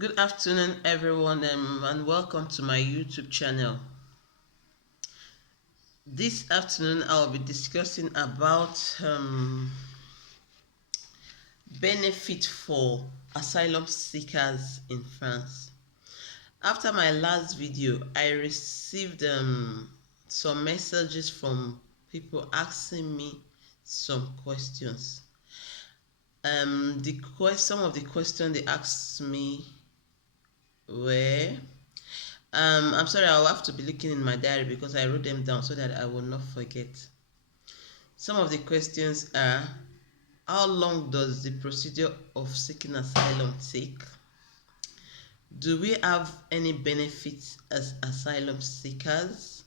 Good afternoon, everyone, and welcome to my YouTube channel. This afternoon, I'll be discussing about benefit for asylum seekers in France. After my last video, I received some messages from people asking me some questions. Some of the questions they asked me were I'm sorry, I'll have to be looking in my diary because I wrote them down so that I will not forget. Some of the questions are: how long does the procedure of seeking asylum take? Do we have any benefits as asylum seekers?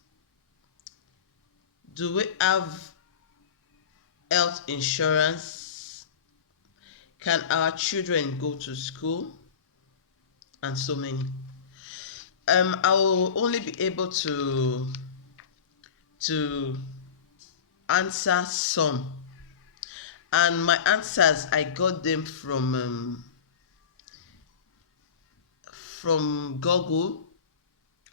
Do we have health insurance? Can our children go to school? And so many. I will only be able to answer some, and my answers I got them from Google,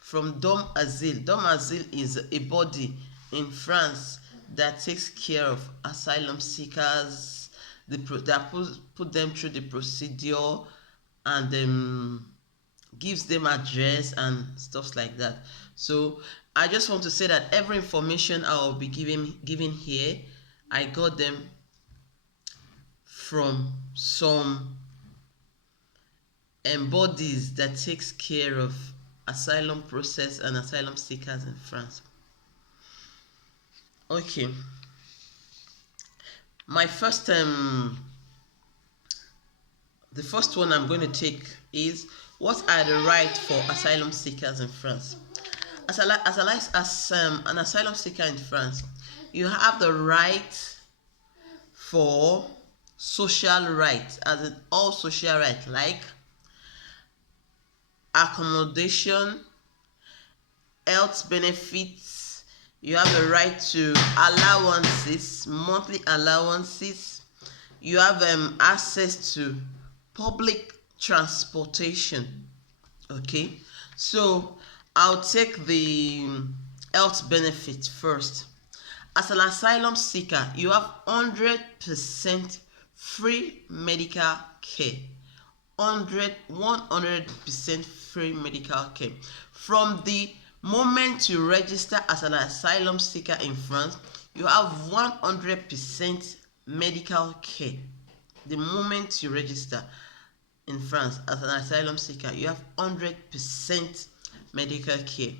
from Dom Asile. Dom Asile is a body in France that takes care of asylum seekers. They put them through the procedure and gives them address and stuff like that. So I just want to say that every information I will be giving here, I got them from some bodies that takes care of asylum process and asylum seekers in France. Okay, my first the first one I'm going to take is: what are the rights for asylum seekers in France? As an asylum seeker in France, you have the right for social rights, as in all social rights like accommodation, health benefits. You have the right to allowances, monthly allowances. You have access to public transportation. Okay, so I'll take the health benefits first. As an asylum seeker, you have 100% free medical care. 100% free medical care. From the moment you register as an asylum seeker in France, you have 100% medical care. The moment you register in France as an asylum seeker, you have 100% medical care.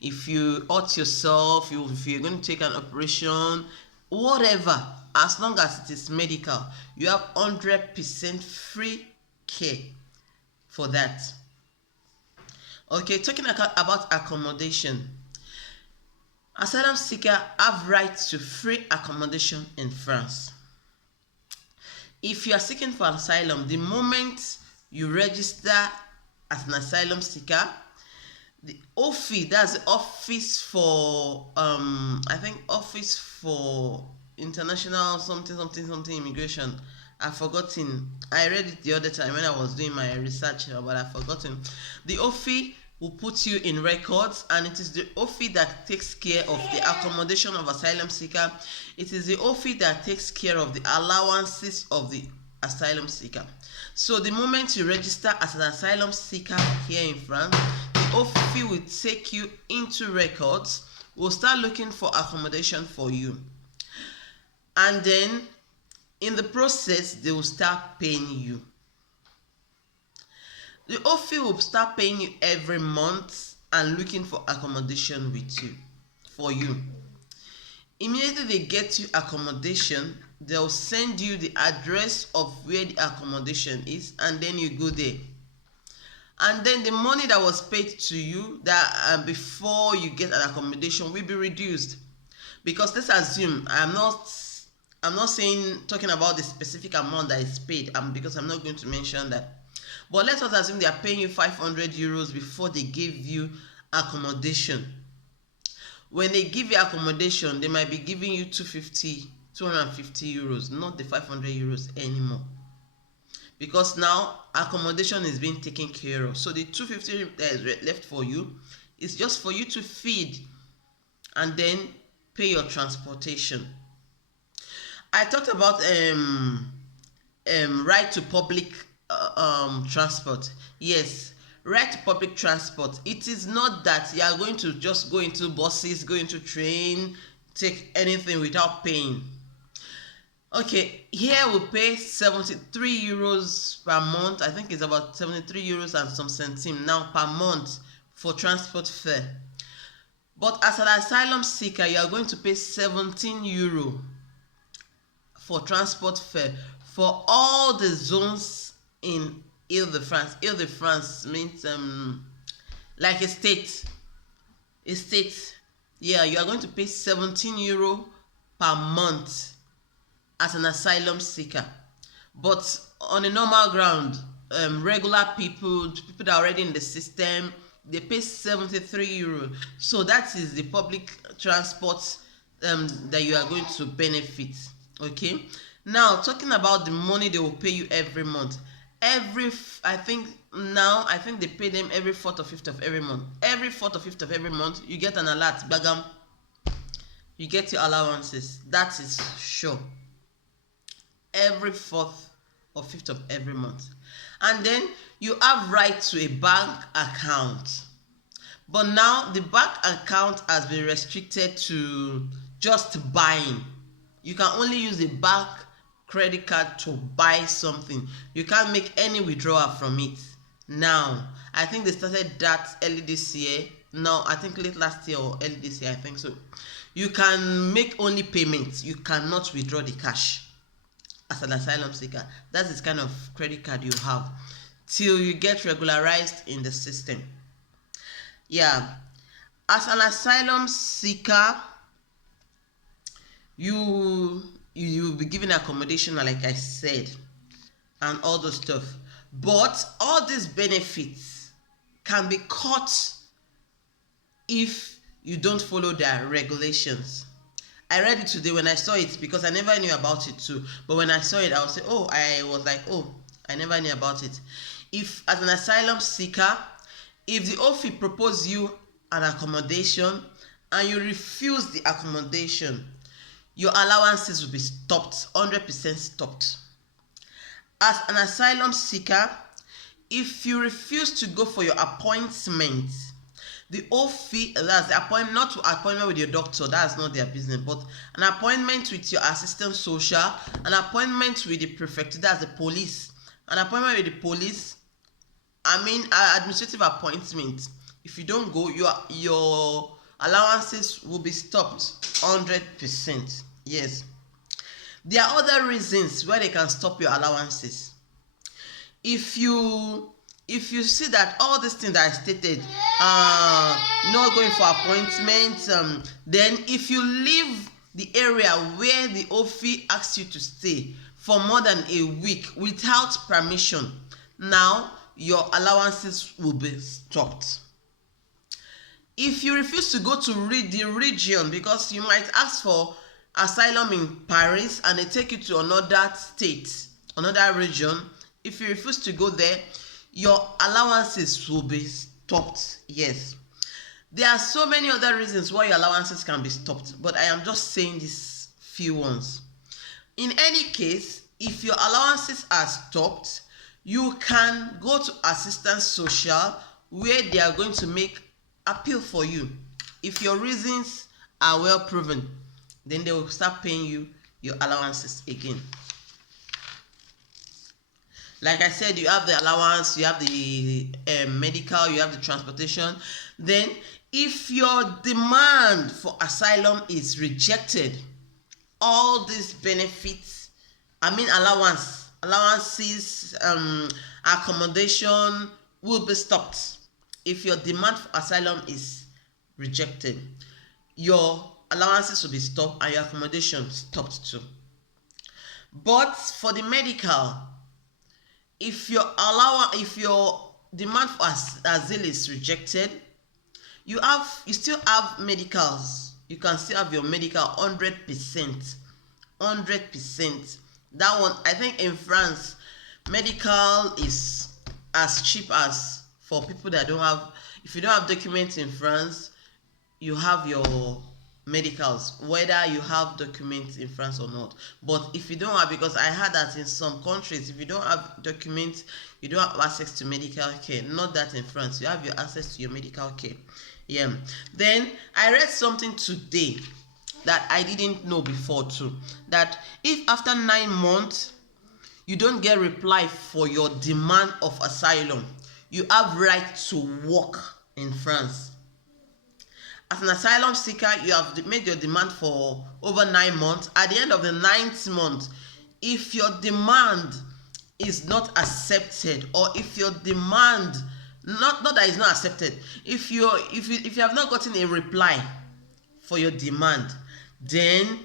If you hurt yourself, if you're going to take an operation, whatever, as long as it is medical, you have 100% free care for that. Okay, talking about accommodation. Asylum seekers have rights to free accommodation in France. If you are seeking for asylum, the moment you register as an asylum seeker, the OFI, that's the office for I think office for international something immigration. I've forgotten. I read it the other time when I was doing my research, but I've forgotten. The OFI will put you in records, and it is the OFI that takes care of the accommodation of asylum seeker. It is the OFI that takes care of the allowances of the asylum seeker. So the moment you register as an asylum seeker here in France, the OFI will take you into records, will start looking for accommodation for you, and then in the process they will start paying you. The OFI will start paying you every month and looking for accommodation for you. Immediately they get you accommodation, they'll send you the address of where the accommodation is, and then you go there. And then the money that was paid to you that before you get an accommodation will be reduced. Because let's assume, I'm not talking about the specific amount that is paid, because I'm not going to mention that. But let us assume they are paying you 500 euros before they give you accommodation. When they give you accommodation, they might be giving you 250 euros, not the 500 euros anymore. because now accommodation is being taken care of. So the 250 that is left for you is just for you to feed and then pay your transportation. I talked about right to public transport. Yes, right to public transport. It is not that you are going to just go into buses, go into train, take anything without paying. Okay, here we pay 73 euros per month. I think it's about 73 euros and some centime now per month for transport fare. But as an asylum seeker, you are going to pay 17 euro for transport fare for all the zones in Ile-de-France. Ile-de-France means like a state. A state. Yeah, you are going to pay 17 euro per month as an asylum seeker. But on a normal ground, regular people that are already in the system, they pay 73 euro. So that is the public transport that you are going to benefit. Okay, now talking about the money they will pay you every month. I think they pay them every 4th or 5th of every month. Every 4th or 5th of every month you get an alert, bagam, you get your allowances. That is sure. Every 4th or 5th of every month. And then you have right to a bank account. But now the bank account has been restricted to just buying. You can only use a bank credit card to buy something. You can't make any withdrawal from it. Now, I think they started that early this year. No, I think late last year or early this year, I think so. You can make only payments. You cannot withdraw the cash as an asylum seeker. That is kind of credit card you have till you get regularized in the system. Yeah, as an asylum seeker, you will be given accommodation, like I said, and all those stuff. But all these benefits can be cut if you don't follow their regulations. I read it today when I saw it because I never knew about it too. But when I saw it, I was like, I never knew about it. If as an asylum seeker, if the OFI propose you an accommodation and you refuse the accommodation, your allowances will be stopped, 100% stopped. As an asylum seeker, if you refuse to go for your appointment, the OFI, that's the appointment, not appointment with your doctor, that's not their business, but an appointment with your assistant social, an appointment with the prefect, that's the police, an appointment with the police, administrative appointment. If you don't go, your allowances will be stopped 100%. Yes, there are other reasons why they can stop your allowances. If you see that all these things that I stated, not going for appointments, then if you leave the area where the OFI asks you to stay for more than a week without permission, now your allowances will be stopped. If you refuse to go to the region, because you might ask for asylum in Paris and they take you to another state, another region, if you refuse to go there, your allowances will be stopped. Yes, there are so many other reasons why your allowances can be stopped, but I am just saying these few ones. In any case, if your allowances are stopped, you can go to assistance social where they are going to make appeal for you. If your reasons are well proven, then they will start paying you your allowances again. Like I said, you have the allowance, you have the medical, you have the transportation. Then if your demand for asylum is rejected, all these benefits, allowances, accommodation will be stopped. If your demand for asylum is rejected, your allowances will be stopped and your accommodation stopped too. But for the medical, if your demand for asylum is rejected, you still have medicals. You can still have your medical 100%. That one, I think in France, Medical is as cheap as for people that don't have, if you don't have documents in France, you have your medicals, whether you have documents in France or not. But if you don't have, because I heard that in some countries, if you don't have documents, you don't have access to medical care. Not that in France, you have your access to your medical care. Yeah. Then I read something today that I didn't know before too, that if after 9 months you don't get reply for your demand of asylum, you have right to work in France. As an asylum seeker, you have made your demand for over 9 months. At the end of the 9th month, if your demand is not accepted, or if your demand, not that it's not accepted, if you have not gotten a reply for your demand, then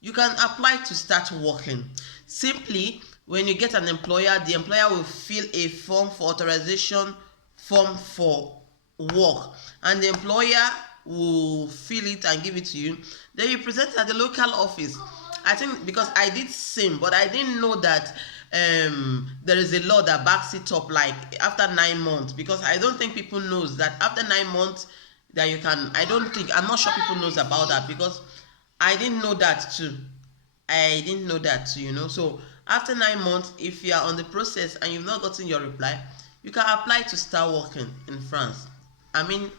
you can apply to start working. Simply, when you get an employer, the employer will fill a form for authorization form for work, and the employer will fill it and give it to you. Then you present it at the local office. I think because I did same, but I didn't know that there is a law that backs it up, like after 9 months, because I don't think people knows that after 9 months that you can, I'm not sure people knows about that, because I didn't know that too. So after 9 months, if you are on the process and you've not gotten your reply, you can apply to start working in France. I mean,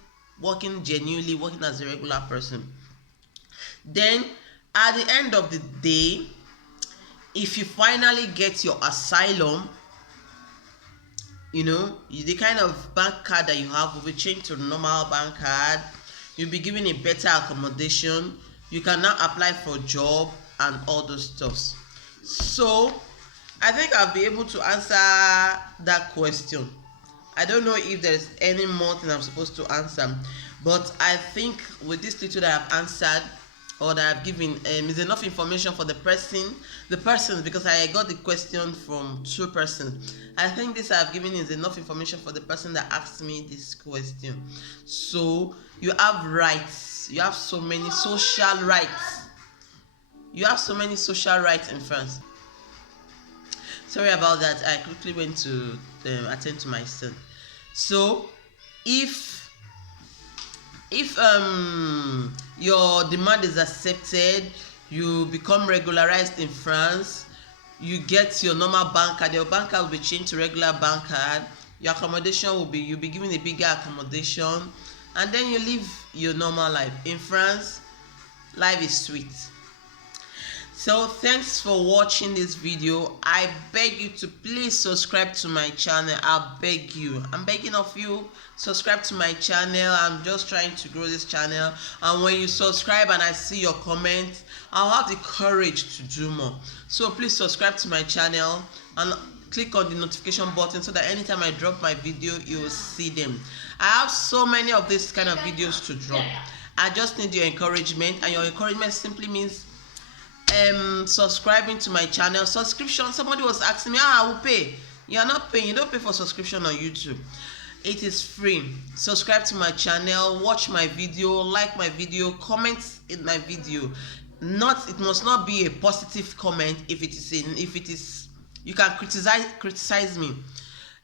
working genuinely, working as a regular person. Then at the end of the day, if you finally get your asylum, the kind of bank card that you have will be changed to a normal bank card. You'll be given a better accommodation. You can now apply for a job and all those stuffs. So I think I'll be able to answer that question. I don't know if there's any more thing I'm supposed to answer, but I think with this little that I've answered, or that I've given, is enough information for the person, because I got the question from 2 persons. I think this I've given is enough information for the person that asked me this question. So you have rights. You have so many social rights. In France. Sorry about that. I quickly went to attend to my son. So if your demand is accepted, you become regularized in France, you get your normal bank card. Your bank card will be changed to regular bank card. Your accommodation you'll be given a bigger accommodation, and then you live your normal life. In France, life is sweet. So thanks for watching this video. I beg you to please subscribe to my channel. I'm begging of you, subscribe to my channel. I'm just trying to grow this channel, and when you subscribe and I see your comments, I'll have the courage to do more. So please subscribe to my channel and click on the notification button so that anytime I drop my video, you will see them. I have so many of these kind of videos to drop. I just need your encouragement, and your encouragement simply means subscribing to my channel. Subscription, somebody was asking me, I will pay. You are not paying. You don't pay for subscription on YouTube. It is free. Subscribe to my channel, watch my video, like my video, comment in my video. It must not be a positive comment. If it is, you can criticize me.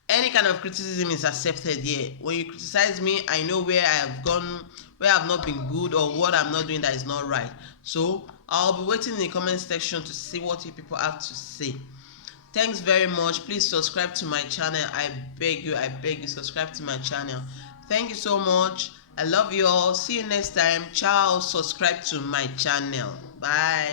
Any kind of criticism is accepted here. When you criticize me, I know where I have gone, where I have not been good, or what I'm not doing that is not right. So I'll be waiting in the comment section to see what you people have to say. Thanks very much. Please subscribe to my channel. I beg you, subscribe to my channel. Thank you so much. I love you all. See you next time. Ciao. Subscribe to my channel. Bye.